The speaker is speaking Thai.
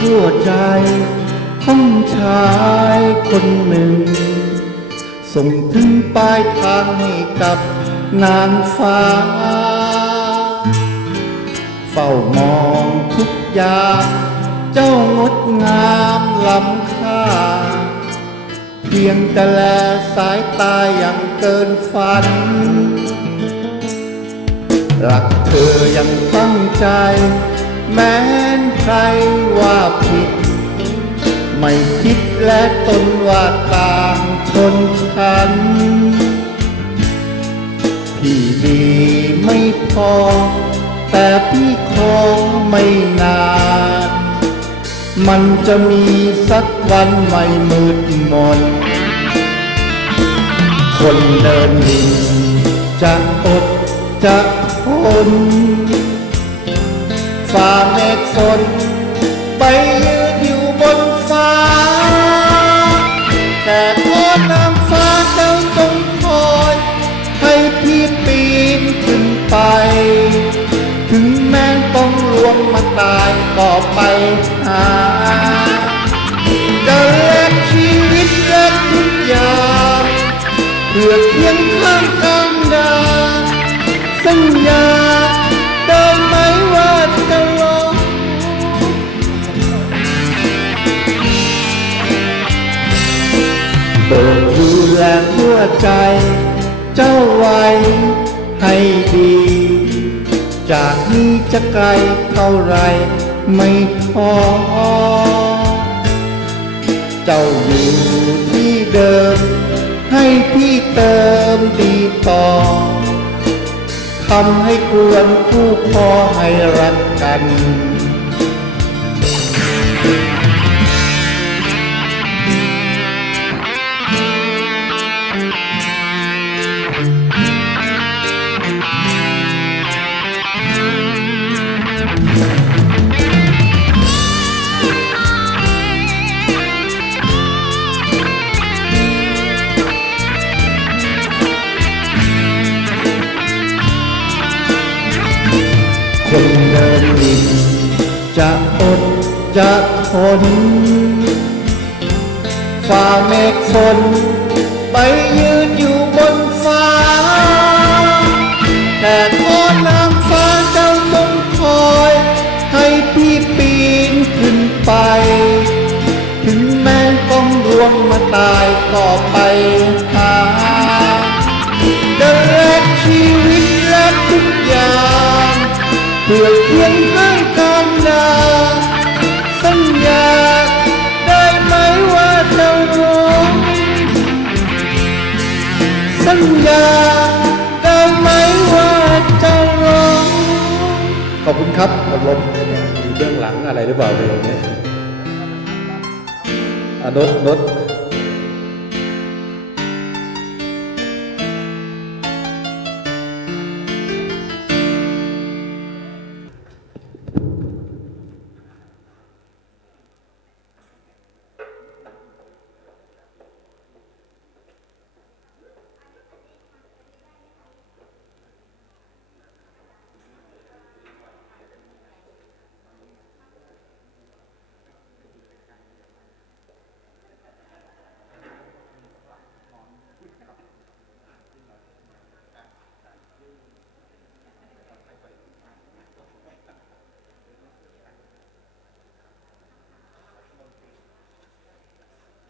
ทั่วใจของชายคนหนึ่ง ส่งถึงปลายทางให้กับนางฟ้า เฝ้ามองทุกอย่างเจ้างดงามล้ำค่า เพียงแต่แลสายตายังเกินฝันรักเธอยังตั้งใจ แม้นใครว่าผิด ไม่คิดและตนว่าต่างชนชั้นพี่ดีไม่พอ แต่พี่คงไม่นาน มันจะมีสักวันไม่มืดมน คนเดินดินจะอดจะทน น ไปยืนอยู่บนฟ้า แต่ขอนางฟ้าเจ้าจงคอย ให้พี่ปีนขึ้นไป ถึงแม้ต้องลวงมาตายก็ไปหาจะแลกชีวิตแลกทุกอย่างเพื่อเคียงข้าง โปรดดูแลหัวใจ เจ้าไว้ให้ดี จากนี้จะไกลเท่าไรไม่ท้อเจ้าอยู่ที่เดิม ให้พี่เติมดีต่อทำให้ควรคู่พอให้รักกัน คนเดินดินจะอดจะทนฝ่าเมฆฝนไปยืนอยู่บนฟ้าแต่ขอนางฟ้าเจ้าจงคอย ให้พี่ปีนขึ้นไป ถึงแม้ต้องรวงมาตายก็ไปหาจะแลกชีวิตแลกทุกอย่าง เพื่อเคียงข้างกันดาสัญญา ได้ไหมว่าจะรอสัญญา ได้ไหมว่าจะรอขอบคุณครับอบคุณมีเบื้องหลังอะไรหรือเปล่าเพลงนี้อะนดนด